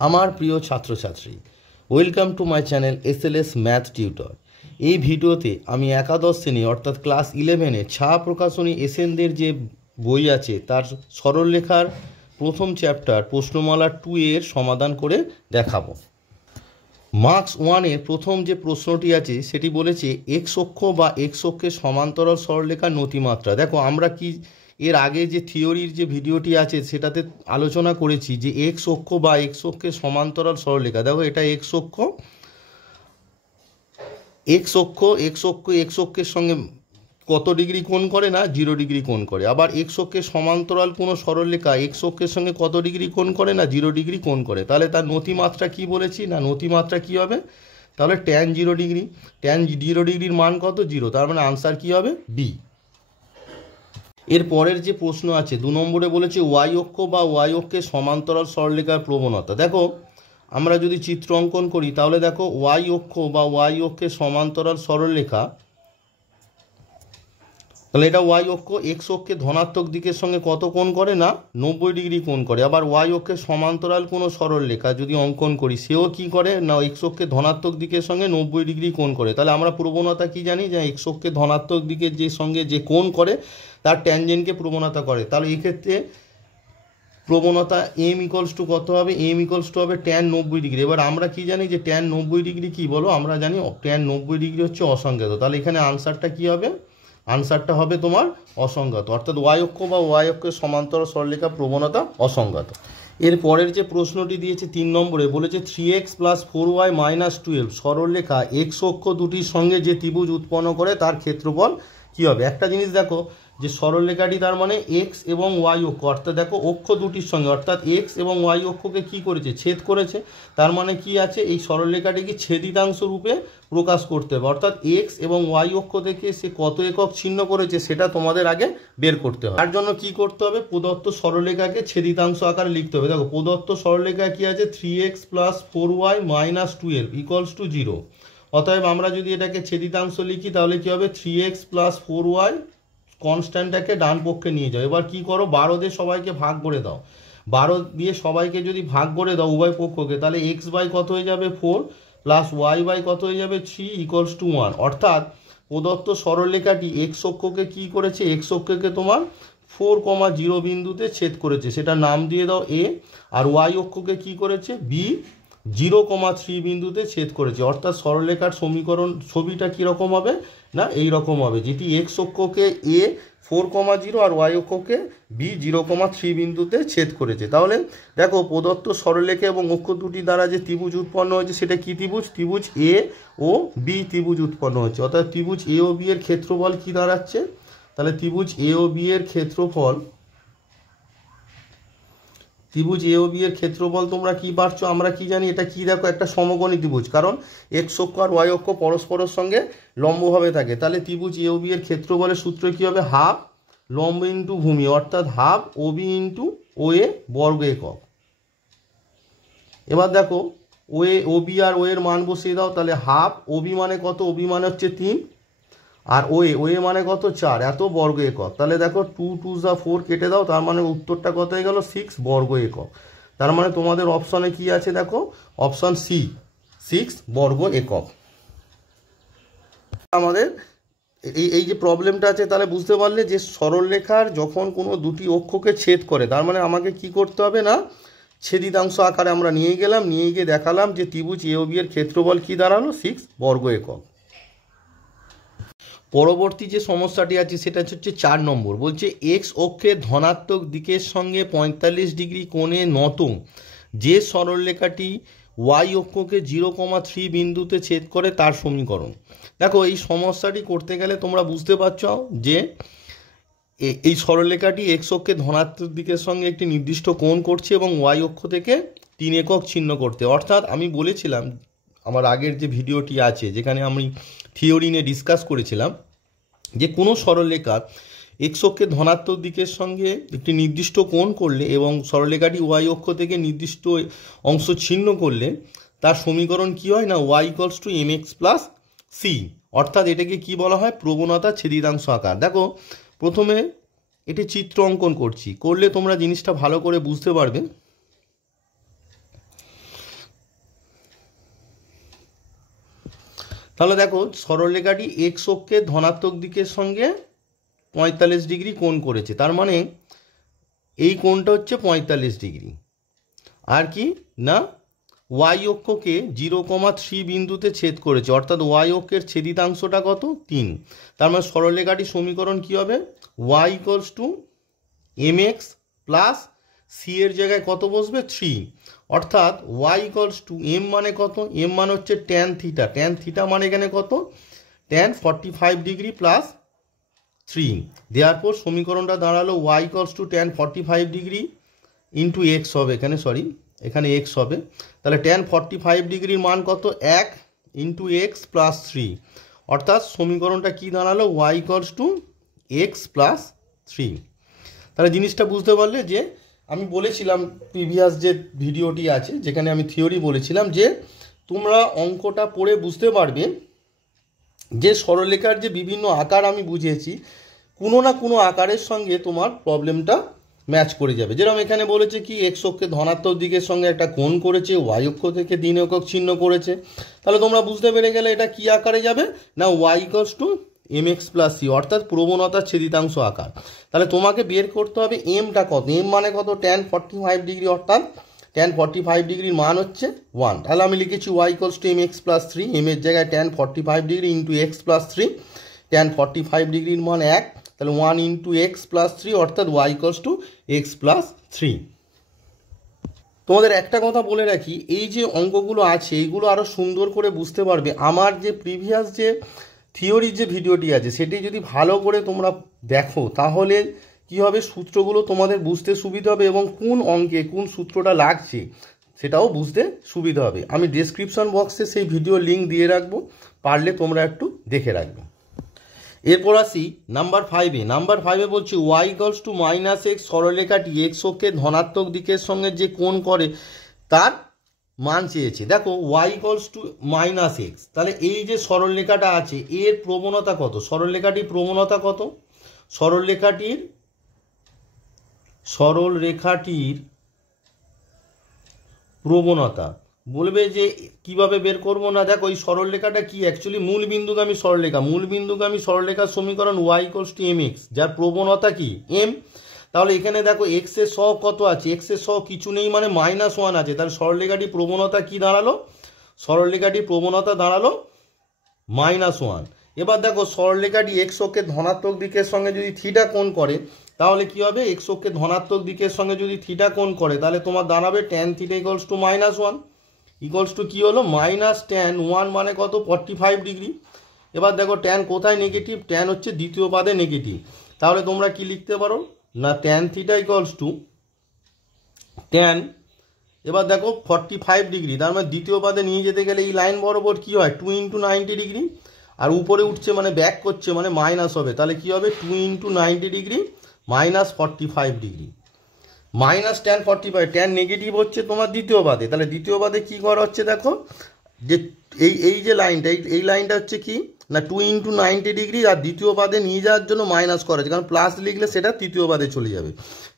আমার প্রিয় ছাত্রছাত্রী, welcome to my channel SLS math tutor. এই ভিডিওতে আমি একাদশ শ্রেণী অর্থাৎ ক্লাস 11-এ ছা প্রকাশনী এসেনদের যে বই আছে তার সরলরেখার প্রথম চ্যাপ্টার প্রশ্নমালা 2 এর সমাধান করে দেখাবো। মার্কস 1-এর প্রথম যে প্রশ্নটি আছে সেটি বলেছে এক্স অক্ষ বা এক্স অক্ষের সমান্তরাল সরলরেখার নতিমাত্রা। দেখো, আমরা কি এর আগে যে থিওরির যে ভিডিওটি আছে সেটাতে আলোচনা করেছি যে এক্স অক্ষ বা এক্স অক্ষের সমান্তরাল সরলরেখা। দেখো, এটা এক্স অক্ষ, এক্স অক্ষের সঙ্গে কত ডিগ্রি কোণ করে না 0 ডিগ্রি কোণ করে। আবার এক্স অক্ষের সমান্তরাল কোনো সরলরেখা এক্স অক্ষের সঙ্গে কত ডিগ্রি কোণ করে না 0 ডিগ্রি কোণ করে। তাহলে তার নতিমাত্রা কি বলেছি না, নতিমাত্রা কি হবে? তাহলে ট্যান 0 ডিগ্রি। ট্যান 0 ডিগ্রির মান কত? 0। তার মানে আনসার কি হবে? বি। এর পরের যে প্রশ্ন আছে 2 নম্বরে বলেছে ওয়াই অক্ষ বা ওয়াই অক্ষের সমান্তরাল সরলরেখার প্রবণতা। দেখো, আমরা যদি চিত্র অঙ্কন করি তাহলে দেখো ওয়াই অক্ষ বা ওয়াই অক্ষের সমান্তরাল সরলরেখা, তাহলে এটা ওয়াই অক্ষ এক্স অক্ষে ধনাত্মক দিকের সঙ্গে কত কোণ করে না 90 ডিগ্রি কোণ করে। আবার ওয়াই অক্ষের সমান্তরাল কোনো সরলরেখা যদি অঙ্কন করি সেও কি করে না এক্স অক্ষে ধনাত্মক দিকের সঙ্গে 90 ডিগ্রি কোণ করে। তাহলে আমরা প্রবণতা কি জানি যে এক্স অক্ষে ধনাত্মক দিকের যে সঙ্গে যে কোণ করে তার ট্যানজেন্টকে প্রবণতা করে। তাহলে এই ক্ষেত্রে প্রবণতা এম ইকলস টু কত হবে? এম ইকলস টু হবে ট্যান 90 ডিগ্রি। এবার আমরা কি জানি যে ট্যান 90 ডিগ্রি কি বলো? আমরা জানি ট্যান 90 ডিগ্রি হচ্ছে অসংজ্ঞাত। তাহলে এখানে আনসারটা কি হবে? আনসারটা হবে তোমার অসংজ্ঞাত, অর্থাৎ ওয়াই অক্ষ বা ওয়াই অক্ষের সমান্তরাল সরলরেখা প্রবণতা অসংজ্ঞাত। এর পরের যে প্রশ্নটি দিয়েছে 3 নম্বরে বলেছে 3x + 4y - 12 সরলরেখা এক্স অক্ষ দুটির সঙ্গে যে ত্রিভুজ উৎপন্ন করে তার ক্ষেত্রফল কি হবে? একটা জিনিস দেখো যে সরলরেখাটি তার মানে এক্স এবং ওয়াই অক্ষ, অর্থাৎ দেখো অক্ষ দুটির সঙ্গে অর্থাৎ এক্স এবং ওয়াই অক্ষকে কি করেছে? ছেদ করেছে। তার মানে কি আছে? এই সরলরেখাটিকে ছেদিতাংশ রূপে প্রকাশ করতে হবে, অর্থাৎ এক্স এবং ওয়াই অক্ষ থেকে সে কত একক ছিন্ন করেছে সেটা তোমাদের আগে বের করতে হবে। তার জন্য কি করতে হবে? প্রদত্ত সরলরেখাকে ছেদিতাংশ আকারে লিখতে হবে। দেখো, প্রদত্ত সরলরেখা কি আছে? 3x + 4y - 12 = 0। অতএব আমরা যদি এটাকে ছেদিতাংশ লিখি তাহলে কি হবে? 3x + 4y কনস্ট্যান্টটাকে ডান পক্ষে নিয়ে যাও। এবার কি করো? 12 দিয়ে সবাইকে ভাগ করে দাও। 12 দিয়ে সবাইকে যদি ভাগ করে দাও উভয় পক্ষকে, তাহলে এক্স বাই কত হয়ে যাবে? 4 + ওয়াই বাই কত হয়ে যাবে? 3 = 1। অর্থাৎ প্রদত্ত সরলরেখাটি এক্স অক্ষকে কি করেছে? এক্স অক্ষকে তোমার 4,0 বিন্দুতে ছেদ করেছে, সেটা নাম দিয়ে দাও এ। আর ওয়াই অক্ষকে কি করেছে? বি 0,3 বিন্দুতে ছেদ করেছে। অর্থাৎ সরলরেখার সমীকরণ ছবিটা কীরকম হবে না এই রকম হবে, যেটি এক্স অক্ষকে এ 4,0 আর ওয়াই অক্ষকে বি 0,3 বিন্দুতে ছেদ করেছে। তাহলে দেখো, প্রদত্ত সরলরেখা এবং অক্ষ দুটি দ্বারা যে ত্রিভুজ উৎপন্ন হয়েছে সেটা কি ত্রিভুজ? ত্রিভুজ এ ও বি ত্রিভুজ উৎপন্ন হয়েছে। অর্থাৎ ত্রিভুজ এ ও বি এর ক্ষেত্রফল কি দাঁড়াচ্ছে? তাহলে ত্রিভুজ এ ও বি এর ক্ষেত্রফল, ত্রিভুজ এ ও বি এর ক্ষেত্রফল তোমরা কি পারছো? আমরা কি জানি এটা কি? দেখো, একটা সমকোণী ত্রিভুজ, কারণ এক্স অক্ষ আর ওয়াই অক্ষ পরস্পরের সঙ্গে লম্বভাবে থাকে। তাহলে ত্রিভুজ এ ও বি এর ক্ষেত্রফলের সূত্র কি হবে? হাফ লম্ব ইন্টু ভূমি, অর্থাৎ হাফ ও বি ইন্টু ও এ বর্গ একক। এবার দেখো ও বি আর ও এর মান বসিয়ে দাও। তাহলে হাফ ও বি মানে কত? ও বি মানে হচ্ছে 3, আর ও এ মানে কত? 4, এত বর্গ একক। তাহলে দেখো 2 2 যা 4 কেটে দাও, তার মানে উত্তরটা কত হয়ে গেল? 6 বর্গ একক। তার মানে তোমাদের অপশনে কি আছে? দেখো অপশন সি 6 বর্গ একক। আমাদের এই যে প্রবলেমটা আছে তাহলে বুঝতে পারলে যে সরলরেখার যখন কোনো দুটি অক্ষকে ছেদ করে তার মানে আমাকে কি করতে হবে না ছেদিতাংশ আকারে আমরা নিয়ে গেলাম, নিয়ে গিয়ে দেখালাম যে ত্রিভুজ এ ও বি এর ক্ষেত্রফল কি দাঁড়ালো? 6 বর্গ একক। পরবর্তী যে সমস্যাটি আছে সেটা হচ্ছে 4 নম্বর। বলছে এক্স অক্ষের ধনাত্মক দিকের সঙ্গে 45 ডিগ্রি কোণে নত যে সরলরেখাটি ওয়াই অক্ষকে 0,3 বিন্দুতে ছেদ করে তার সমীকরণ। দেখো, এই সমস্যাটি করতে গেলে তোমরা বুঝতে পারছো যে এই সরলরেখাটি এক্স অক্ষের ধনাত্মক দিকের সঙ্গে একটি নির্দিষ্ট কোণ করছে এবং ওয়াই অক্ষ থেকে 3 একক ছিন্ন করতে। অর্থাৎ আমি বলেছিলাম আমার আগের যে ভিডিওটি আছে যেখানে আমি থিওরি নিয়ে ডিসকাস করেছিলাম যে কোনো সরলরেখা এক্স অক্ষের ধনাত্মক দিকের সঙ্গে একটি নির্দিষ্ট কোণ করলে এবং সরলরেখাটি ওয়াই অক্ষ থেকে নির্দিষ্ট অংশ ছিন্ন করলে তার সমীকরণ কি হয় না ওয়াই = mx + c। অর্থাৎ এটাকে কি বলা হয়? প্রবণতা ছেদিতাংশ আকার। দেখো, প্রথমে এটি চিত্র অঙ্কন করছি, করলে তোমরা জিনিসটা ভালো করে বুঝতে পারবে। তাহলে দেখো সরলরেখাটি এক্স অক্ষের ধনাত্মক দিকের সঙ্গে 45 ডিগ্রি কোণ করেছে, তার মানে এই কোণটা হচ্ছে 45 ডিগ্রি। আর কি না, ওয়াই অক্ষকে 0,3 বিন্দুতে ছেদ করেছে, অর্থাৎ ওয়াই অক্ষের ছেদিতাংশটা কত 3। তার মানে সরলরেখাটির সমীকরণ কি হবে, y equals to m x plus c এর জায়গায় কত বসবে 3, অর্থাৎ ওয়াই ইকুয়ালস টু এম মানে কত, এম মানে হচ্ছে ট্যান থিটা, ট্যান থিটা মানে এখানে কত ট্যান 45 ডিগ্রি প্লাস 3। দেওয়ার সমীকরণটা দাঁড়ালো y equals to tan 45 degree into x হবে, এখানে এক্স হবে। তাহলে ট্যান 45 ডিগ্রির মান কত 1 ইন্টু এক্স প্লাস 3, অর্থাৎ সমীকরণটা কি দাঁড়ালো y equals to x plus 3। তাহলে জিনিসটা বুঝতে পারলে যে আমি বলেছিলাম প্রিভিয়াস যে ভিডিওটি আছে যেখানে আমি থিওরি বলেছিলাম যে তোমরা অঙ্কটা পড়ে বুঝতে পারবে যে সরলরেখার যে বিভিন্ন আকার আমি বুঝিয়েছি কোনো না কোনো আকারের সঙ্গে তোমার প্রবলেমটা ম্যাচ করে যাবে। যেরকম এখানে বলেছে কি এক্স অক্ষে ধনাত্মক দিকের সঙ্গে একটা কোণ করেছে, ওয়াই অক্ষ থেকে দ্বিন একক চিহ্ন করেছে, তাহলে তোমরা বুঝতে পেরে গেলে এটা কি আকারে যাবে না y equals to m x plus c, অর্থাৎ প্রবণতার ছেদিতাংশ আকার। তাহলে তোমাকে বের করতে হবে এমটা কত, এম মানে কত ট্যান 45 ডিগ্রি, অর্থাৎ ট্যান 45 ডিগ্রির মান হচ্ছে 1। তাহলে আমি লিখেছি y equals to m x plus 3, m এর জায়গায় tan 45 degree into x plus 3, tan 45 ডিগ্রির মান 1, তাহলে 1 ইন্টু এক্স প্লাস 3, অর্থাৎ y equals to x plus 3। তোমাদের একটা কথা বলে রাখি, এই যে অঙ্কগুলো আছে এইগুলো আরও সুন্দর করে বুঝতে পারবে আমার যে প্রিভিয়াস যে থিওরির যে ভিডিওটি আছে সেটি যদি ভালো করে তোমরা দেখো তাহলে কি হবে, সূত্রগুলো তোমাদের বুঝতে সুবিধা হবে এবং কোন অঙ্কে কোন সূত্রটা লাগছে সেটাও বুঝতে সুবিধা হবে। আমি ডেসক্রিপশন বক্সে সেই ভিডিও লিঙ্ক দিয়ে রাখবো, পারলে তোমরা একটু দেখে রাখবে। এরপর আসি নাম্বার 5-এ। নাম্বার 5-এ বলছি Y equals to minus X, সরলরেখাটি এক্স অক্ষের ধনাত্মক দিকের সঙ্গে যে কোণ করে তার মান চেয়েছে। দেখো y equals to minus x, তাহলে এই যে সরলরেখাটা আছে এর প্রবণতা কত, সরলরেখাটির প্রবণতা কত, সরলরেখাটির প্রবণতা বলবে যে কিভাবে বের করবো না, দেখো এই সরলরেখাটা কি অ্যাকচুয়ালি মূল বিন্দুগামী সরলরেখা, মূল বিন্দুগামী সরলরেখার সমীকরণ y equals to m x, যার প্রবণতা কি এম। তাহলে এখানে দেখো এক্স এর সহগ কত আছে, এক্স এর সহগ কিছু নেই মানে -1 আছে, তাহলে সরলরেখাটির প্রবণতা কি দাঁড়ালো, সরলরেখাটির প্রবণতা দাঁড়ালো -1। এবার দেখো সরলরেখাটি এক্স অক্ষের ধনাত্মক দিকের সঙ্গে যদি থিটা কোণ করে তাহলে কি হবে, এক্স অক্ষের ধনাত্মক দিকের সঙ্গে যদি থিটা কোণ করে তাহলে তোমার দাঁড়াবে tan theta equals to -1 equals to কী হলো মাইনাস ট্যান 1 মানে কত 45 ডিগ্রি। এবার দেখো ট্যান কোথায় নেগেটিভ, ট্যান হচ্ছে দ্বিতীয় পাদে নেগেটিভ, তাহলে তোমরা কি লিখতে পারো না tan theta equals to tan, এবার দেখো 45 ডিগ্রি, তার মানে দ্বিতীয় পাদে নিয়ে যেতে গেলে এই লাইন বরাবর কি হয় 2 ইন্টু 90 ডিগ্রি, আর উপরে উঠছে মানে ব্যাক করছে মানে মাইনাস হবে, তাহলে কি হবে 2 into 90 degree minus 45 degree, minus tan 45, tan negative হচ্ছে তোমার দ্বিতীয় পাদে, তাহলে দ্বিতীয় পাদে কী করা হচ্ছে দেখো যে এই যে লাইনটা এই লাইনটা হচ্ছে কি না 2 ইন্টু 90 ডিগ্রি, আর দ্বিতীয় পাদে নিয়ে যাওয়ার জন্য মাইনাস করা হচ্ছে, কারণ প্লাস লিখলে সেটা তৃতীয় পাদে চলে যাবে।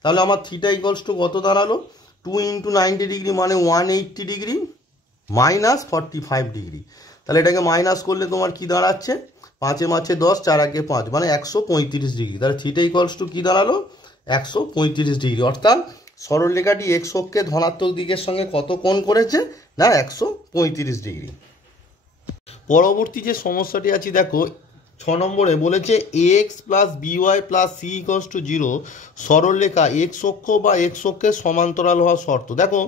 তাহলে আমার থিটা ইকুয়ালস টু কত দাঁড়ালো 2 ইন্টু 90 ডিগ্রি মানে 180 ডিগ্রি মাইনাস 45 ডিগ্রি, তাহলে এটাকে মাইনাস করলে তোমার কি দাঁড়াচ্ছে 5 মাছে 10 4 আগে 5 মানে 135 ডিগ্রি, তাহলে থিটা ইকুয়ালস টু কী দাঁড়ালো 135 ডিগ্রি, অর্থাৎ সরলরেখাটি এক্স অক্ষের ধনাত্মক দিকের সঙ্গে কত কোণ করেছে না 135 ডিগ্রি। পরবর্তী যে সমস্যাটি আছে দেখো 6 নম্বরে বলেছে x plus b y plus c equals to 0 সরলরেখা এক্স অক্ষ বা এক্স অক্ষের সমান্তরাল হওয়ার শর্ত। দেখো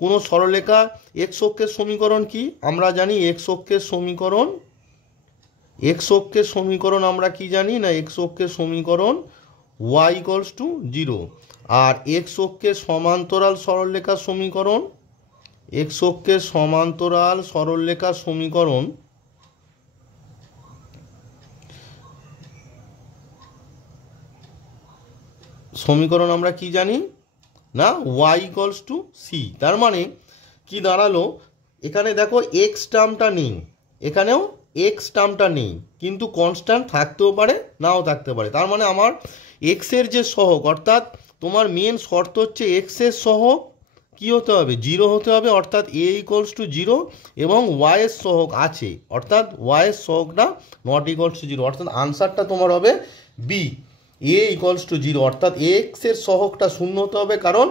কোনো সরলরেখা এক্স অক্ষের সমীকরণ কি আমরা জানি, এক্স অক্ষের সমীকরণ আমরা কি জানি না এক্স অক্ষের সমীকরণ ওয়াই ইকুয়ালস টু 0, আর এক্স অক্ষের সমান্তরাল সরলরেখার সমীকরণ এক্স অক্ষের সমান্তরাল সরলরেখার সমীকরণ আমরা কি জানি না ওয়াই ইকুয়ালস টু সি। তার মানে কি দাঁড়ালো এখানে দেখো এক্স টার্মটা নেই, এখানেও এক্স টার্মটা নেই, কিন্তু কনস্ট্যান্ট থাকতেও পারে নাও থাকতে পারে, তার মানে আমার এক্সের যে সহগ অর্থাৎ তোমার মেন শর্ত হচ্ছে এক্সের সহগ কী হতে হবে, 0 হতে হবে, অর্থাৎ a ইকুয়ালস টু 0 এবং y এর সহগ আছে, অর্থাৎ y এর সহগটা নট ইকুয়ালস টু 0, অর্থাৎ আনসারটা তোমার হবে বি, a ইকুয়ালস টু 0, অর্থাৎ x এর সহগটা শূন্য হতে হবে, কারণ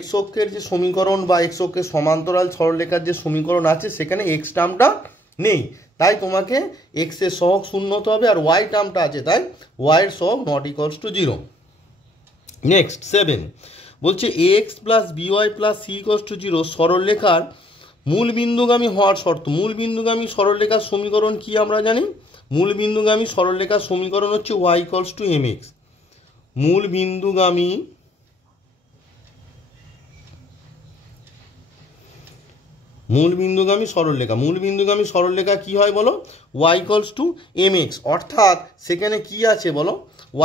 x অক্ষের যে সমীকরণ বা x অক্ষের সমান্তরাল সরলরেখার যে সমীকরণ আছে সেখানে x টার্মটা নেই, তাই তোমাকে x এর সহগ শূন্য হতে হবে, আর y টার্মটা আছে তাই y এর সহগ নট ইকুয়ালস টু 0। নেক্সট 7 বলছে ax plus by plus c equals to 0 সরলরেখার মূল বিন্দুগামী হওয়ার শর্ত। মূল বিন্দুগামী সরলরেখার সমীকরণ কি আমরা জানি? মূল বিন্দুগামী সরলরেখার সমীকরণ হচ্ছে y ইকুয়ালস টু mx। মূল বিন্দুগামী সরলরেখা কি হয় বলো? y ইকুয়ালস টু mx, অর্থাৎ সেখানে কি আছে বলো?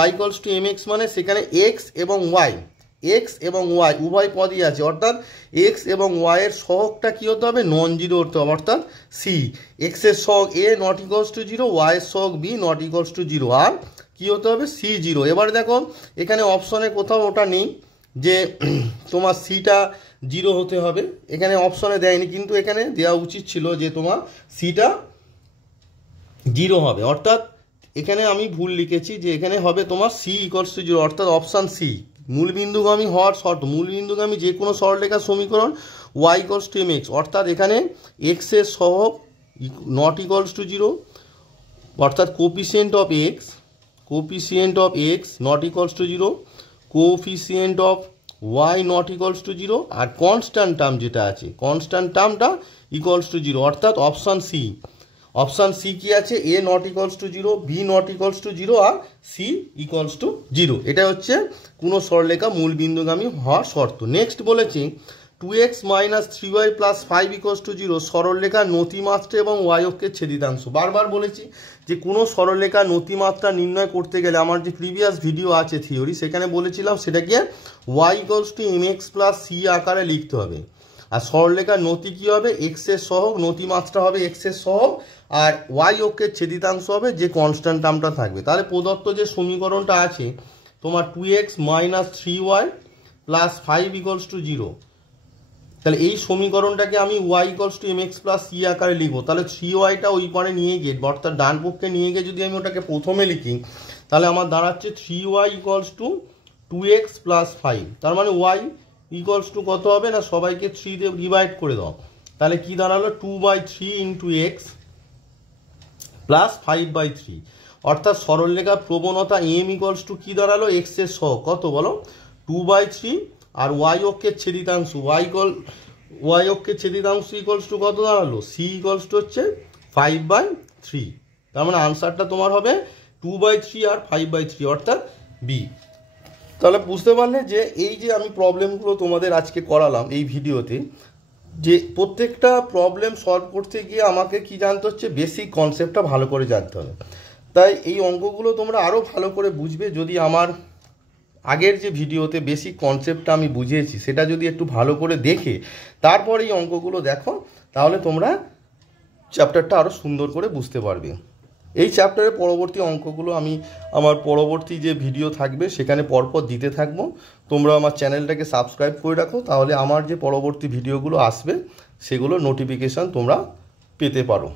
y ইকুয়ালস টু mx মানে সেখানে x এবং y উভয় পদই আছে, অর্থাৎ x এবং y এর সহগটা কি হতে হবে? নন জিরো হতে হবে, অর্থাৎ c, x এর সহগ a not equals to 0, y এর সহগ b নট ইকুয়ালস টু 0, আর কি হতে হবে? c 0। এবার দেখো এখানে অপশনে কোথাও ওটা নেই যে তোমার সিটা 0 হতে হবে, এখানে অপশনে দেয়নি, কিন্তু এখানে দেওয়া উচিত ছিল যে তোমার সিটা 0 হবে, অর্থাৎ এখানে আমি ভুল লিখেছি যে এখানে হবে তোমার c ইকুয়ালস টু 0, অর্থাৎ অপশান সি মূল বিন্দুগামী হওয়ার শর্ত। মূল বিন্দুগামী যে কোনো সরলরেখার সমীকরণ y ইকুয়ালস টু mx, অর্থাৎ এখানে x এর সহগ নট ইকুয়ালস টু 0, অর্থাৎ coefficient of x not equals to 0, coefficient of y not equals to 0, আর কনস্ট্যান্ট টার্ম যেটা আছে কনস্ট্যান্ট টার্মটা ইকুয়ালস টু 0, অর্থাৎ অপশান সি কি আছে? a not equals to 0, b not equals to 0, আর c ইকুয়ালস টু 0। এটা হচ্ছে কোনো সরলরেখা মূল বিন্দুগামী হওয়ার শর্ত। নেক্সট বলেছি 2x minus 3y plus 5 equals to 0 সরলরেখার নতিমাত্রা এবং y অক্ষের ছেদিতাংশ। বারবার বলেছি যে কোনো সরলরেখার নতিমাত্রা নির্ণয় করতে গেলে আমার যে প্রিভিয়াস ভিডিও আছে থিওরি, সেখানে বলেছিলাম সেটাকে y equals to mx plus c আকারে লিখতে হবে, আর সরলরেখার নতি কী হবে? x এর সহগ, নতিমাত্রা হবে x এর সহগ, আর y অক্ষের ছেদিতাংশ হবে যে কনস্ট্যান্ট টার্মটা থাকবে। তাহলে প্রদত্ত যে সমীকরণটা আছে তোমার 2x minus 3y plus 5 equals to 0, তাহলে এই সমীকরণটাকে আমি y equals to mx plus c আকারে লিখবো। তাহলে 3yটা ওই পারে নিয়ে গিয়ে অর্থাৎ ডান পক্ষে নিয়ে গিয়ে যদি আমি ওটাকে প্রথমে লিখি, তাহলে আমার দাঁড়াচ্ছে 3y equals to 2x plus 5, তার মানে y ইকুয়ালস টু কত হবে না? সবাইকে 3 দিয়ে ডিভাইড করে দাও, তাহলে কি দাঁড়ালো? 2/3 ইন্টু x প্লাস 5/3, অর্থাৎ সরলরেখার প্রবণতা m ইকুয়ালস টু কি দাঁড়ালো? x এর সহগ কত বলো? 2/3, আর y অক্ষের ছেদিতাংশ y অক্ষের ছেদিতাংশ ইকুয়ালস টু কত দাঁড়ালো? c ইকুয়ালস টু হচ্ছে 5/3, তার মানে আনসারটা তোমার হবে 2/3 আর 5/3, অর্থাৎ বি। তাহলে বুঝতে পারলে যে এই যে আমি প্রবলেমগুলো তোমাদের আজকে করালাম এই ভিডিওতে, যে প্রত্যেকটা প্রবলেম সলভ করতে গিয়ে আমাকে কি জানতে হচ্ছে? বেসিক কনসেপ্টটা ভালো করে জানতে হবে। তাই এই অঙ্কগুলো তোমরা আরও ভালো করে বুঝবে যদি আমার আগের যে ভিডিওতে বেসিক কনসেপ্টটা আমি বুঝিয়েছি সেটা যদি একটু ভালো করে দেখে তারপর এই অঙ্কগুলো দেখো, তাহলে তোমরা চ্যাপ্টারটা আরও সুন্দর করে বুঝতে পারবে। এই চ্যাপ্টারের পরবর্তী অঙ্কগুলো আমি আমার পরবর্তী যে ভিডিও থাকবে সেখানে পরপর দিতে থাকবো। তোমরা আমার চ্যানেলটাকে সাবস্ক্রাইব করে রাখো, তাহলে আমার যে পরবর্তী ভিডিওগুলো আসবে সেগুলো নোটিফিকেশান তোমরা পেতে পারো।